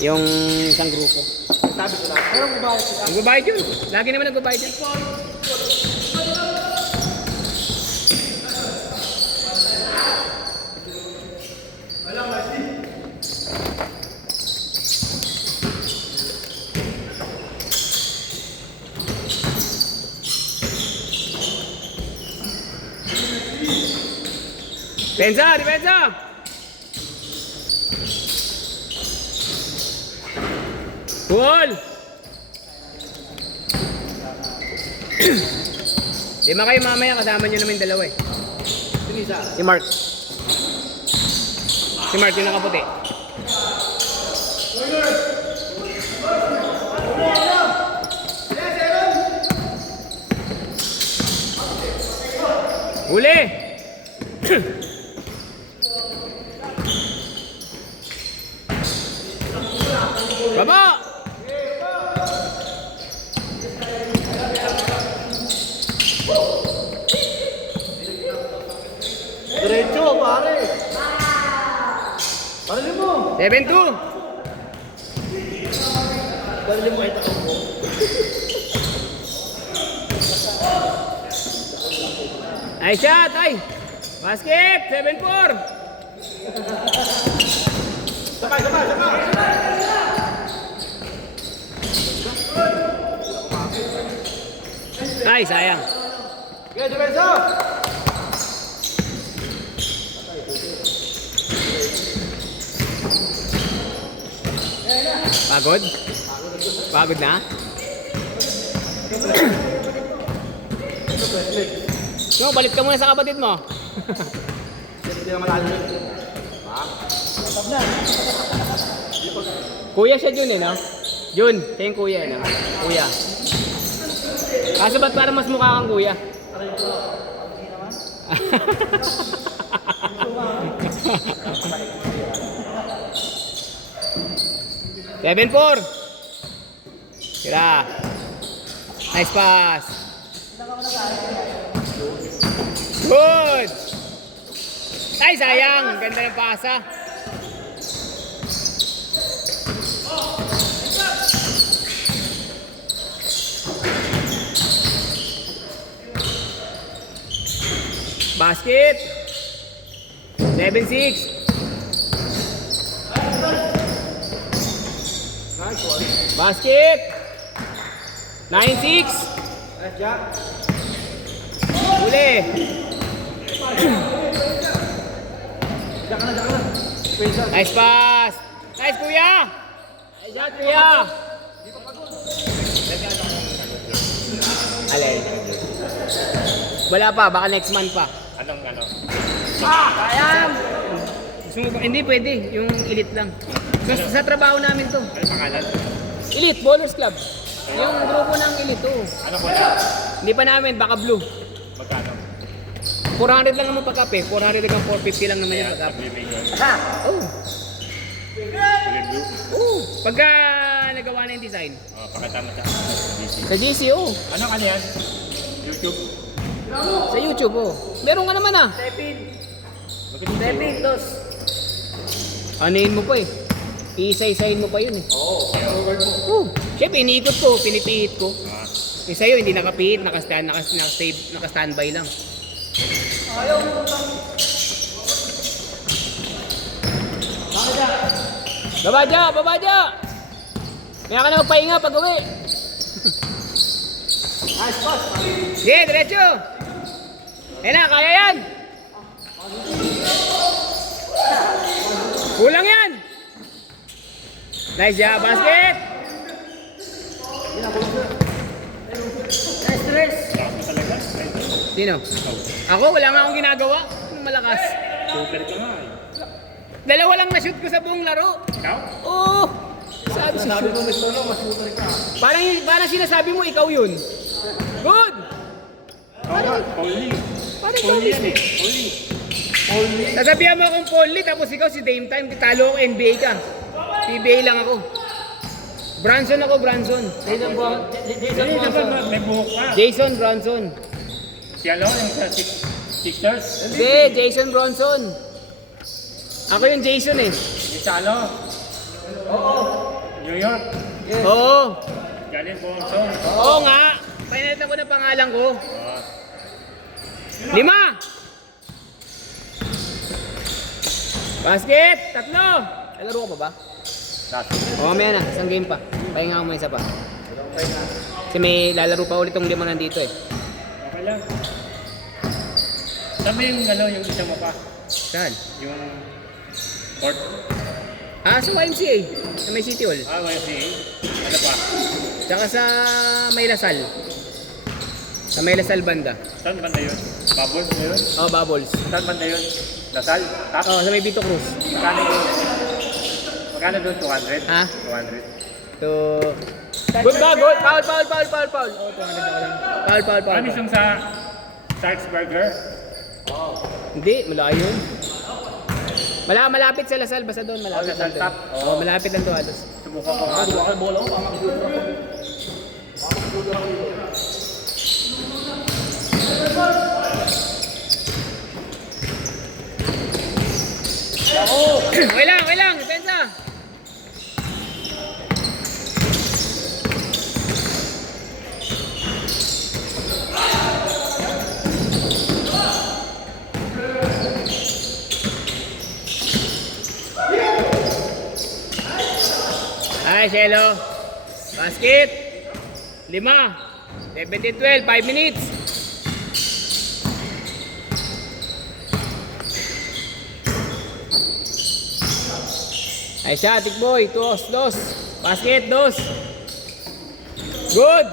Yung isang grupo. Sabi ko lang. Pero magbabayad sila. Nagbabayad yun. Lagi naman nagbabayad yun. Depensa, depensa! Cool! Lima kayo mamaya, kasama nyo naman yung dalawa eh. Si Mark. Si Mark yung nakaputi. Huli! Baba! Diretso, pare. Parali mo. 7-2. Parali mo ay takot mo. Ay shot, ay! Basket! 7-4! Sakay, sakay, sakay. Ay, sayang. Okay, depensa. Pagod? Pagod na? No, balik ka muna sa kapatid mo. Hindi na malalim. Ha? Matap na. Kuya siya Jun eh, no? Jun, siya yung kuya eh, no? Kuya. Kaso ba't parang mas mukha kang kuya? Seven four. Tira. Nice pass. Good. Ay, sayang. Ganda ng pasa. Basket. 7-6. Basket. 9-6. Huli. Nice pass. Nice kuya. Nice shot kuya. Alay. Wala pa, baka next month pa. Anong ano? Sayang! Gusto mo ba? Hindi pwede, yung elite lang. Sa trabaho namin to. Ano pangalan? Elite, Bowlers Club. Yung grupo ng elite, oh. Ano po na? Hindi pa namin, baka blue. Magkano? 400 lang naman pagkape. 400 hanggang 450 lang naman yung pagkape. Naglibing yun. Ha? Oh. Kulay blue. Oh. Pagka nagawa na yung design. Pakatama sa DC. Sa GC, oh. Ano ka yan? YouTube? Sa YouTube, oh. Meron ka naman, ah. Magkano yung Anuin mo pa eh. Iisa-isahin mo pa yun eh. Oo. Oh. Siyempre, iniikot ko, pinipihit ko. Ah. Eh sa'yo, hindi nakapihit, naka-standby lang. Baba dya! Baba dya! Kaya ka na magpahinga pag uwi. Nice pass. Sige, diretso! Yan na, kaya yan! Kulang yan! Nice job, basket! Nice dress. Ako talaga. Sino? Ako, wala nga akong ginagawa. Anong malakas? Super ka nga. Dalawa lang na-shoot ko sa buong laro. Ikaw? Oo! Sabi sa Sabi shoot. mo, Mr. Long, mas super ka. Parang sinasabi mo, ikaw yun. Good! Only. Parang ikaw Only yan mismo. eh. Only. Only. Sasabihan mo akong Pauli, tapos ikaw si Dame Time. Talo ako NBA ka. PBA lang ako. Branson ako, Branson. Jason Bronson. Hindi, dapat may buhok ka. Jason Bronson. Si ano, yung sa Sixers? Hindi, Jason Bronson. Ako yung Jason eh. Yung sa ano? Oo. York. Yes. Oo. Jalen Bonson. Oo nga. Pinalitan ko na pangalan ko. Ah, 5. Basket! 3. Laro ka pa ba? last. Oo, may na. Isang game pa. Pahinga mo isa pa. Kasi may lalaro pa ulit tong 5 nandito eh. Okay lang. Sabi yung yung isa mo pa. Saan? Yung court. Sa YMCA. Sa may City Hall. YMCA. Ano pa? Tsaka sa May Lasal. Sa May Lasal banda. Saan banda yun? Bubbles na yun? Oh, Bubbles. Saan banda yun? Lasal? Top? Oh, sa may Vito Cruz. Magkano doon? Magkano doon? 200? Ha? 200. To... Good ba? Good. Foul. Oh, 200 ako lang. Foul. Ano yung sa Sharks Burger? Hindi, malayo yun. Malapit sa Lasal, basta doon. Malapit Lasal lang top? doon. Oh, malapit lang doon halos. Subukan ko nga. Bakal bola ko. Okay lang. Depensa. Ay, Shelo. Basket. 5. 17-12. 5 minutes. Ay siya, Tikboy. 2. Basket, 2. Good.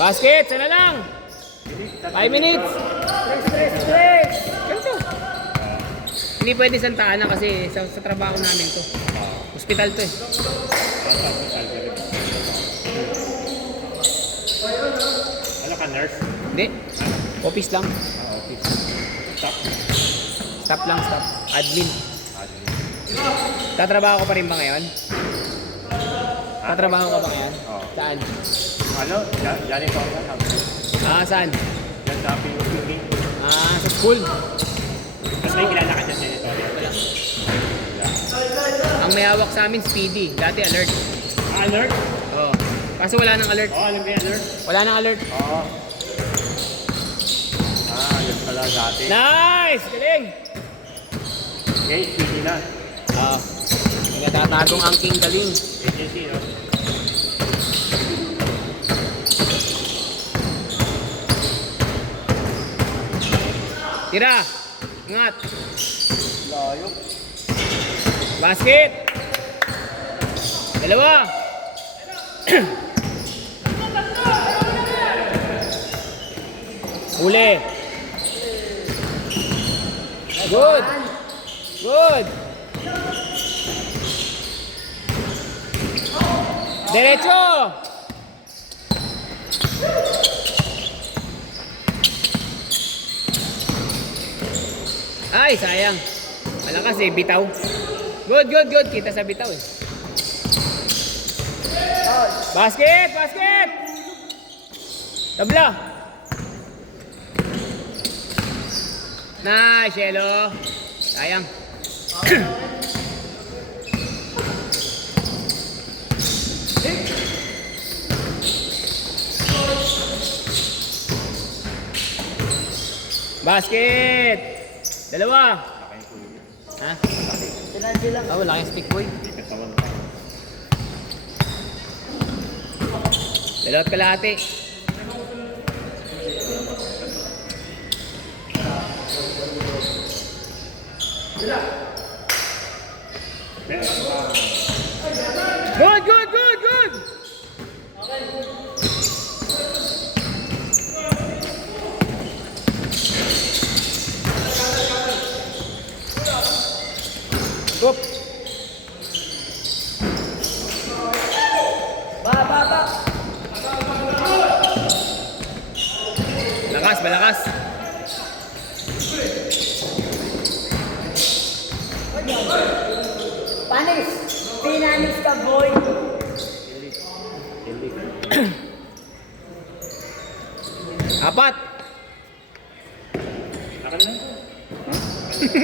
Basket, sana lang. 5 minutes. Stress. Ganito. Hindi pwede Santa Ana kasi sa trabaho namin to. Hospital to eh. Ano ka, nurse? Hindi. Office lang. Office. Stop. Stop lang. Admin. Tatrabaho ko pa rin ba ngayon? Tatrabaho ka ba ngayon? Oo. Saan? Ano? Yan ito ang Saan? Yan sa PUP. Sa school. Kasi may kilala ka dyan sa editorial. Ang may hawak sa amin, Speedy. Dati alert. Alert? Oo. Kaso wala nang alert. Oo, alam mo yung alert? Wala nang alert. Oo. Yun pala dati. Nice! Galing! Okay, speedy na. Oo. May natatagong angking galing. agency, no? Tira! Ingat! Layo. Basket! 2! Uli! Good! Derecho! Ay, sayang. Malakas eh, bitaw. Good. Kita sa bitaw eh. Basket! Tabla! Nice, Shelo. Sayang. Basket! 2! Ha? Sila. Wala kang stick boy. Hindi katawan pa. 2 kalahati. Good! Oop. Ba. Malakas. Panis. Pinanis ka, boy. Apat. Akan lang.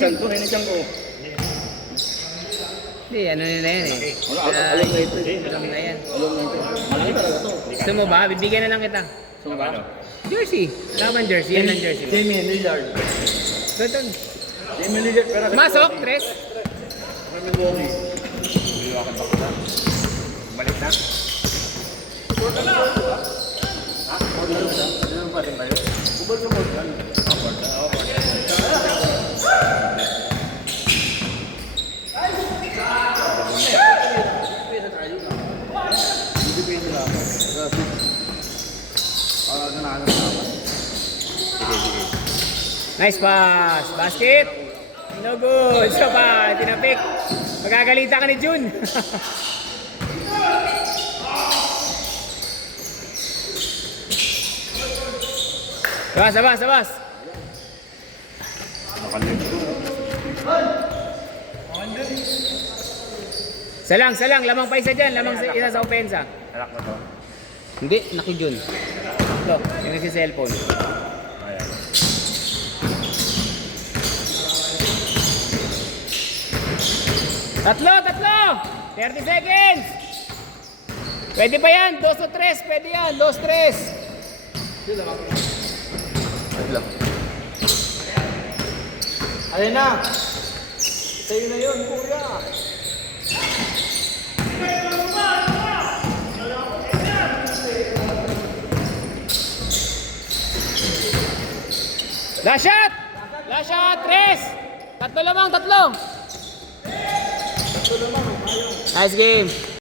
Diyan ko. Hindi, ano na yan eh. Alam na ito. Alam na yan. Alam na ito. Malaki talaga to. Gusto mo ba? Bibigyan na lang kita. So, ano? Jersey. Laban jersey. Yan ang jersey. Jamie Lillard. Ito. Jamie Lillard. Pero Masok, tres. Kami Wongi. Biliwakan ba kita? Balik na. Ano pa rin ba yun? Kubal sa Morgan. Hindi pwede lang. Kasi ganahan na naman. Nice pass. Basket. No good. So pa, tinapik. Magagalita ka ni Jun. Sabas, sabas, sabas. Salang, lamang pa isa dyan, lamang isa sa opensa. Anak mo to? Hindi, naki Jun. Ito, yung nagsi-cellphone. Ayan. Tatlo! 30 seconds! Pwede pa yan, 2 o 3, pwede yan, 2, 3. Alin na? Sa'yo na yun, kuya. Last shot! Last shot, 3! Tatlo lamang, tatlo! Nice game!